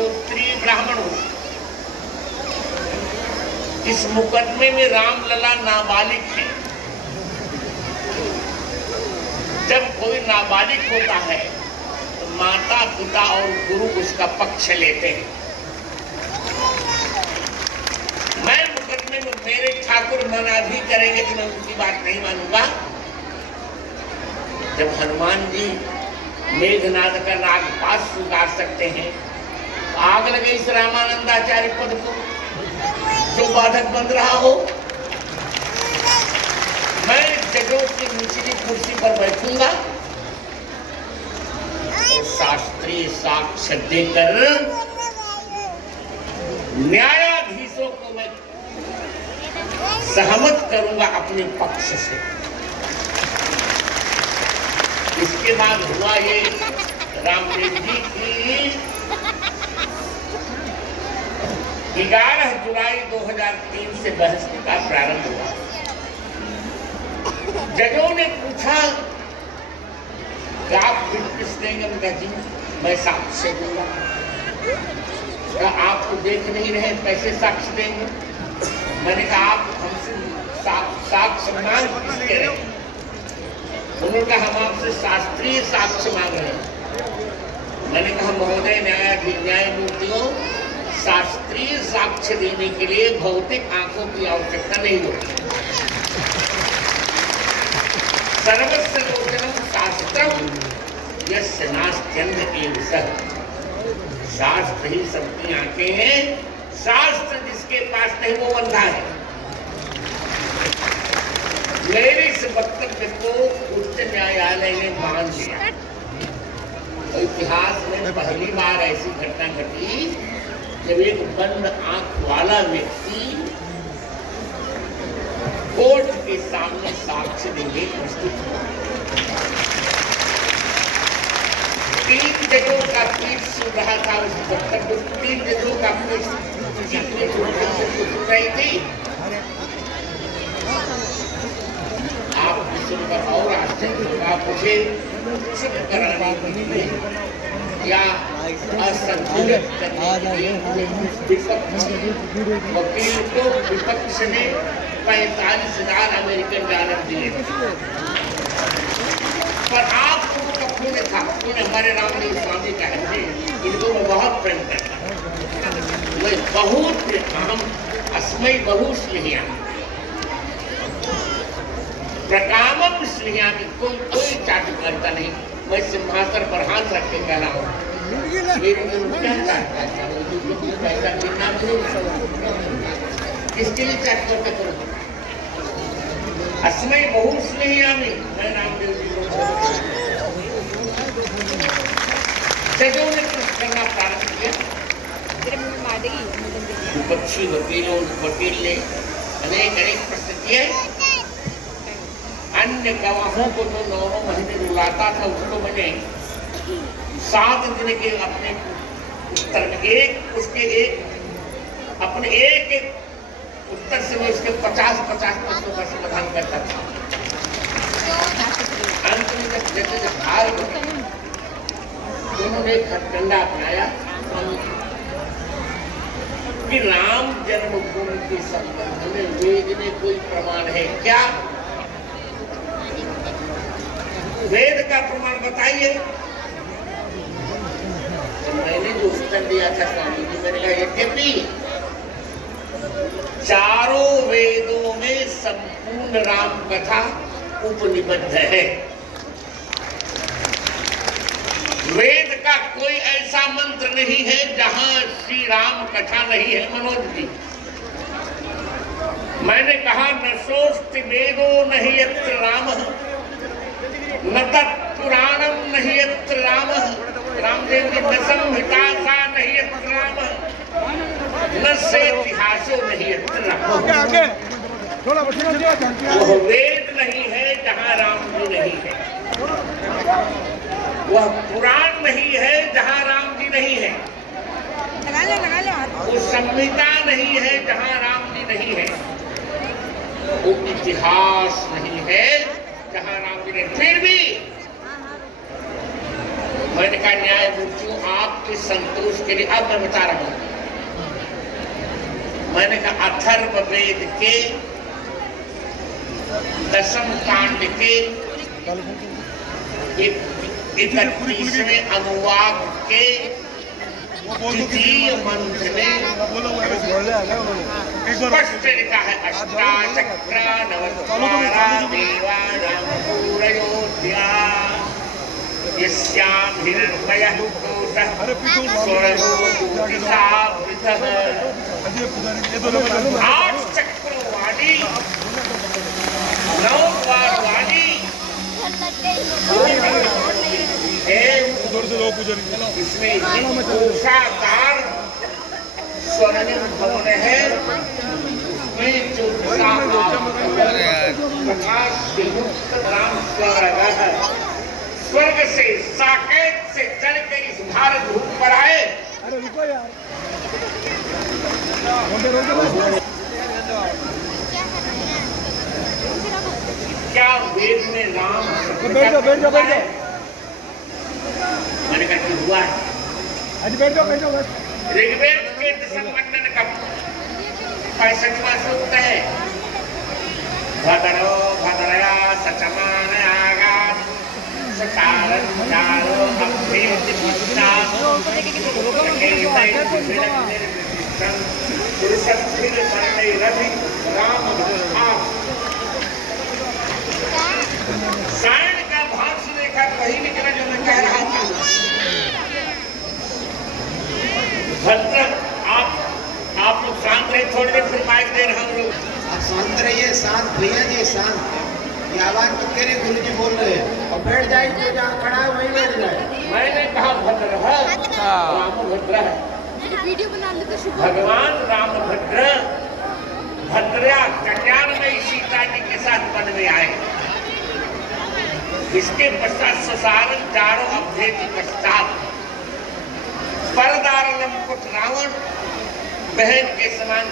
गोत्रीय ब्राह्मण हूं। इस मुकदमे में रामलला नाबालिग है। जब कोई नाबालिग होता है तो माता पिता और गुरु उसका पक्ष लेते हैं। मैं मुकदमे में मेरे ठाकुर मना भी करेंगे तो मैं उनकी बात नहीं मानूंगा। जब हनुमान जी मेघनाद का नागपाश उतार सकते हैं, आग लगे इस रामानंदाचार्य पद को जो बाधक बन रहा हो। मैं जजों की निचली कुर्सी पर बैठूंगा और शास्त्रीय साक्ष्य देकर न्यायाधीशों को मैं सहमत करूंगा अपने पक्ष से। इसके बाद हुआ ये रामदेव जी की 11 जुलाई 2003 से बहस का प्रारंभ हुआ। जजों ने पूछा कि आप विटनेस देंगे? मैं साक्ष्य दूंगा। आप तो देख नहीं रहे, कैसे साक्ष्य देंगे? मैंने कहा आप हमसे साक्ष्य मांग किसके रहे? उन्होंने कहा हम आपसे शास्त्रीय साक्ष्य मांग रहे हैं। मैंने कहा महोदय न्यायमूर्तियों, शास्त्रीय साक्ष्य देने के लिए भौतिक आंखों की आवश्यकता नहीं होती। सर्वस्य लोचनम शास्त्रम यस्य नास्त्यन्य एव सः। शास्त्र ही सबकी आंखें हैं। शास्त्र जिसके पास नहीं वो अंधा है। मेरे इस वक्तव्य को उच्च न्यायालय ने मान लिया। इतिहास में पहली बार ऐसी घटना घटी जब एक बंद आंख वाला व्यक्ति कोर्ट के सामने साक्ष्य देने प्रस्तुत हुआ। 3 जजों का पीठ सुन रहा था उस वक्तव्य। 3 जजों का पीठ सुन रही थी। आप सुनकर और आश्चर्य होगा। मुझे चुप कराने के लिए या असंतुलित करने के लिए वकील को विपक्ष ने 45,000 अमेरिकन डॉलर दिए। पर आप लोगों का पुण्य था, पुण्य हमारे रामदेव स्वामी का है। इनको मैं बहुत प्रेम करता हूँ। मैं बहुत हम अस्मै बहु स्नेहिया प्रकामम स्नेहिया में कोई चाटू करता नहीं। मैं सिंहासन पर हाथ रख के कहला हूँ मेरे क्या चाटता था? पैसा कितना किसके लिए चाट करके करूँ? अस्मै बहु स्नेहिया में मैं रामदेव जी को जजों ने प्रश्न करना प्रारंभ किया। विपक्षी वकील ने अनेक प्रश्न किए। अन्य गवाहों को जो 9 महीने रुलाता था उसको मैंने 7 दिन के अपने उत्तर में अपने एक उत्तर से मैं उसके 50 प्रश्नों का समाधान करता था। अंत में जब हार गए दोनों ने हथकंडा अपनाया कि राम जन्मभूमि के संबंध में वेद में कोई प्रमाण है क्या? वेद का प्रमाण बताइए। तो मैंने जो उत्तर दिया था स्वामी जी, मैंने कहा यद्यपि चारों वेदों में संपूर्ण राम कथा उपनिबद्ध है, वेद का कोई ऐसा मंत्र नहीं है जहां श्री राम कथा नहीं है। मनोज जी, मैंने कहा न सोस्ति वेदो नहीं यत्र रामः न तत्पुराणम नहीं यत्र रामः। रामदेव जी न संहिता सा नहीं यत्र रामः न से इतिहासो नहीं यत्र रामः। वह वेद नहीं है जहाँ राम जी नहीं है, वह पुराण नहीं है जहाँ राम जी नहीं है, वो संहिता नहीं है जहाँ राम जी नहीं है, वो इतिहास नहीं है जहाँ राम जी ने। फिर भी मैंने कहा न्यायमूर्तियों आपके संतोष के लिए अब मैं बता रहा हूं। मैंने कहा अथर्ववेद के 10वें कांड के 31वें अनुवाद के द्वितीय मंत्र में स्पष्ट लिखा है अष्टाचक्र नवद्वारा देवानां पूरयोध्या यस्यां हिरण्मयः कोशः स्वर्गो दूतिसावृतः। 8 चक्रों वाली 9 द्वार वाली इसमें कोषाकार स्वर्णिम भवन है। उसमें जो राम स्वर्ग है, स्वर्ग से साकेत से चल के इस भारत भूमि पर आए। अरे रुको यार, क्या वेद में राम बैठ जाओ मैंने कहा कि हुआ है। आज बैठ जाओ ऋग्वेद के संबंधन का 65वां सूक्त है भद्रो भद्रया सचमान आगात सकारं चारो अभ्येति मुक्ता पुरुषस्थिर परमय रवि राम सायण का भाग से देखा वही निकला जो मैं कह रहा था। भद्र आप लोग शांत रहे, थोड़ी देर फिर माइक दे रहा हूँ लोग। आप शांत रहिए, शांत भैया जी शांत। ये आवाज तो कह रहे गुरु जी बोल रहे हैं और बैठ जाए जो जहाँ खड़ा है वहीं बैठ जाए। मैंने कहा भद्र है, रामभद्र है। वीडियो बना लेते भगवान रामभद्र भद्रा कल्याण में सीता जी के साथ वन में आए। इसके पश्चात ससारन चारों अभ्येति पश्चात परदारलम कुट रावण बहन के समान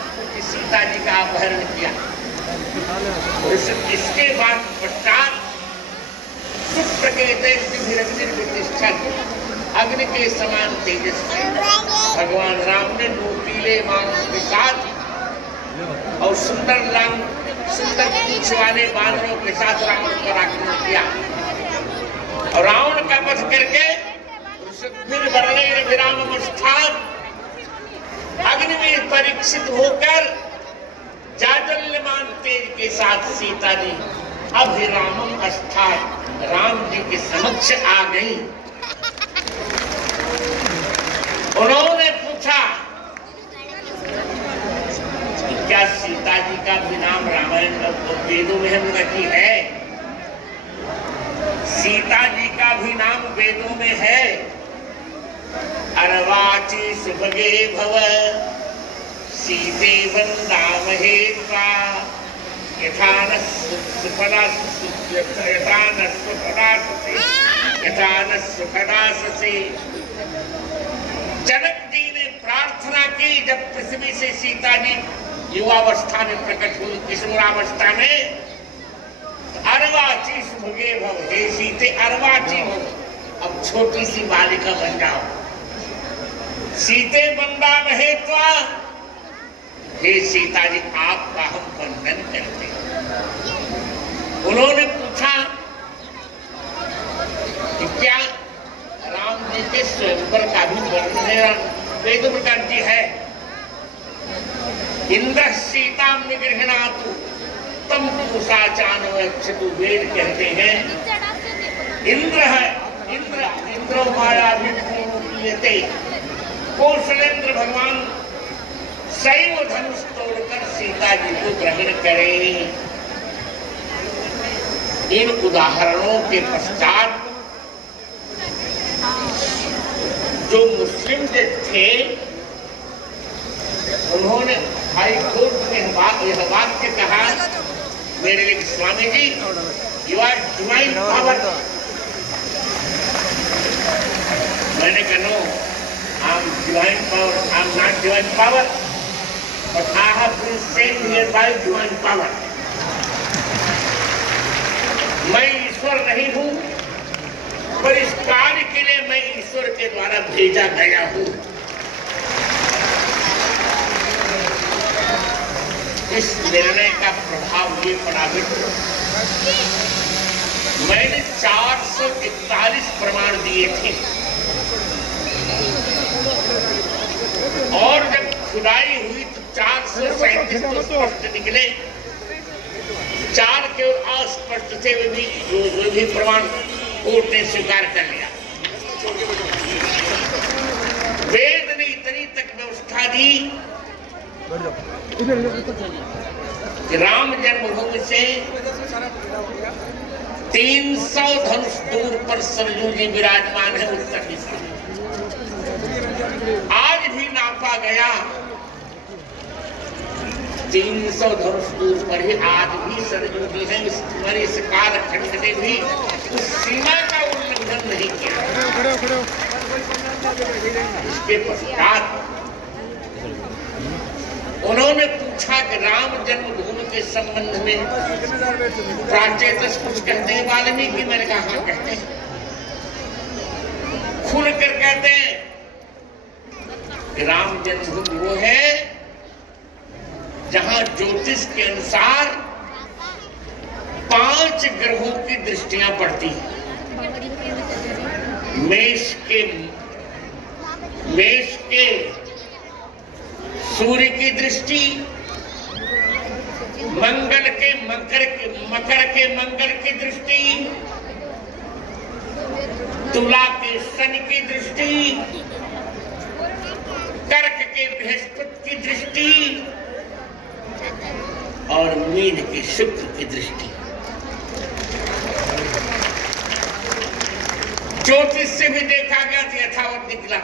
सीता जी का अपहरण किया। इसके बाद पश्चात शुक्र के प्रतिष्ठा अग्नि के समान तेजस्वी भगवान राम ने नोकीले बाणों के साथ और सुंदर पूंछ वाले बानरों के साथ रावण पर आक्रमण किया और रावण का वध करके फिर वर्णय विराम स्थान अग्नि में परीक्षित होकर जाजल्यमान तेज के साथ सीता जी अभिरामम अस्थान राम जी के समक्ष आ गई। उन्होंने पूछा क्या सीता जी का भी नाम रामायण वेदों में हम रखी है? सीता जी का भी नाम वेदों में है। अर्वाची सुभगे भव सीते वंदामहे त्वा यथा न सुखदाससे। जनक जी ने प्रार्थना की जब पृथ्वी से सीता जी युवावस्था में प्रकट हुई, किशोरावस्था में, अर्वाची सुभगे भव, हे सीते अर्वाची हो, अब छोटी सी बालिका बन जाओ। सीते बंदा महे त्वा, हे सीता जी आपका हम वंदन करते हैं। उन्होंने पूछा कि क्या राम जी के स्वयंवर का भी वर्णन वेद प्रकार जी है? इंद्र सीता निगृहणातु तम पूषा चानो अक्षतु, वेद कहते हैं इंद्र है, इंद्रो माया विप्रीयते, कौशलेंद्र भगवान सैव धनुष तोड़कर सीता जी को ग्रहण करें। इन उदाहरणों के पश्चात जो मुस्लिम थे उन्होंने हाई कोर्ट में यह वाक्य कहा, मेरे लिए Swami ji you are divine power. मैंने कहा no, I am divine power, I am not divine power, but I have been sent here by divine power। मैं ईश्वर नहीं हूँ, पर इस कार्य के लिए मैं ईश्वर के द्वारा भेजा गया हूं। इस निर्णय का प्रभाव ये पड़ा मित्र, मैंने 441 प्रमाण दिए थे और जब खुदाई हुई तो 437 तो स्पष्ट निकले, 4 के अस्पष्ट थे, वे भी प्रमाण कोर्ट ने स्वीकार कर लिया। वेद ने इतनी तक व्यवस्था दी कि राम जन्मभूमि से 300 धनुष दूर पर सरयू जी विराजमान है उत्तर दिशा में। आज भी नापा गया 300 धनुष दूर पर ही आज भी सरयू जी है। इस कालखंड ने भी उस सीमा का उल्लंघन नहीं किया। इसके पश्चात उन्होंने पूछा कि राम जन्मभूमि के संबंध में प्राचेतस कुछ कहते हैं वाल्मीकि? मैंने कहा हाँ कहते हैं, खुलकर कहते हैं कि राम जन्मभूमि वो है जहां ज्योतिष के अनुसार 5 ग्रहों की दृष्टियां पड़ती हैं। मेष के सूर्य की दृष्टि, मकर के मंगल की दृष्टि, तुला के शनि की दृष्टि, कर्क के बृहस्पति की दृष्टि और मीन के शुक्र की दृष्टि। ज्योतिष से भी देखा गया तो यथावत निकला।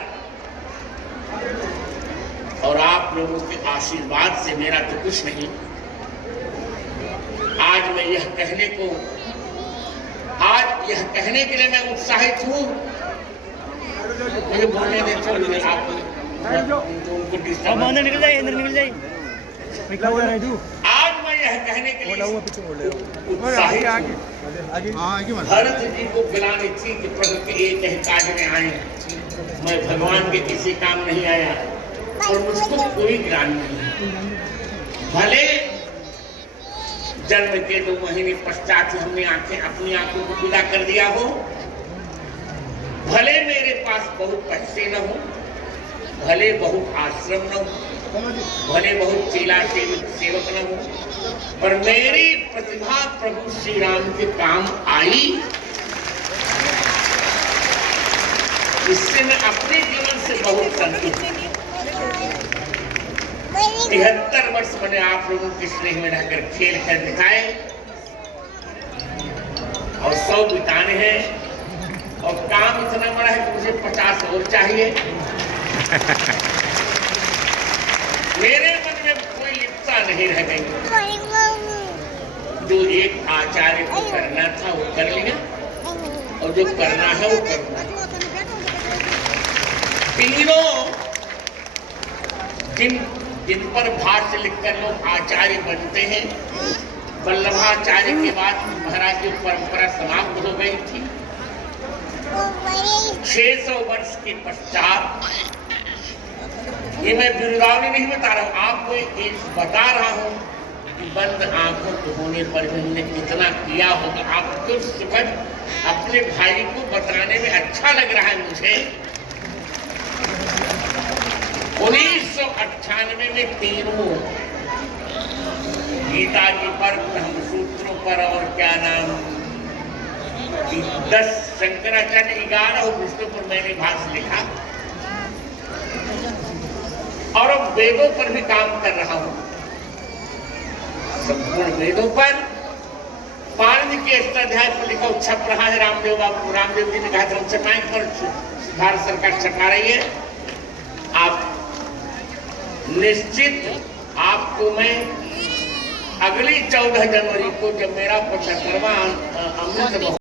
और आप लोगों के आशीर्वाद से मेरा तो कुछ नहीं। आज यह कहने के लिए मैं उत्साहित हूं। मुझे बोलने दे, छोड़िए आप उनको डिस्टर्ब निकल जाए। आज मैं यह कहने के लिए उत्साहित हूं। भरत जी को गिलानी थी कि प्रभु के एक ही कार्य में आए, मैं भगवान के किसी काम नहीं आया और मुझको कोई ज्ञान नहीं। भले जन्म के 2 महीने पश्चात हमने अपनी आंखों को विदा कर दिया हो, भले मेरे पास बहुत पैसे न हो, भले बहुत आश्रम न हो, भले बहुत चेला सेवक न हो, पर मेरी प्रतिभा प्रभु श्री राम के काम आई। इससे मैं अपने जीवन से बहुत संतुष्ट हूं। 73 वर्ष मैंने आप लोगों के स्नेह में रहकर खेल कर दिखाए और 100 बिताने हैं और काम इतना बड़ा है कि मुझे 50 और चाहिए। मेरे मन में कोई लिप्तता नहीं रह गई। जो एक आचार्य को करना था वो कर लिया और जो करना है वो करना। तीनों जिन पर भाष्य लिखकर लोग आचार्य बनते हैं, वल्लभाचार्य के बाद महाराज की परंपरा समाप्त हो गई थी। 600 वर्ष के पश्चात, ये मैं बिरुदावली नहीं बता रहा हूं, आपको बता रहा हूं कि बंद आंखों के होने पर भी हमने कितना किया होगा। आपको सुखद अपने भाई को बताने में अच्छा लग रहा है मुझे। 1998 में तीनों गीता जी पर, ब्रह्म सूत्रों पर और क्या नाम 10 शंकराचार्य 11 विष्णु पर मैंने भाष्य लिखा और अब वेदों पर भी काम कर रहा हूं। संपूर्ण वेदों पर पाणिनि के अष्टाध्याय पर लिखा छप रहा है। रामदेव जी ने कहा था छपाएं, पर भारत सरकार छपा रही है। आप निश्चित आपको मैं अगली 14 जनवरी को, जब मेरा 75वां अमृत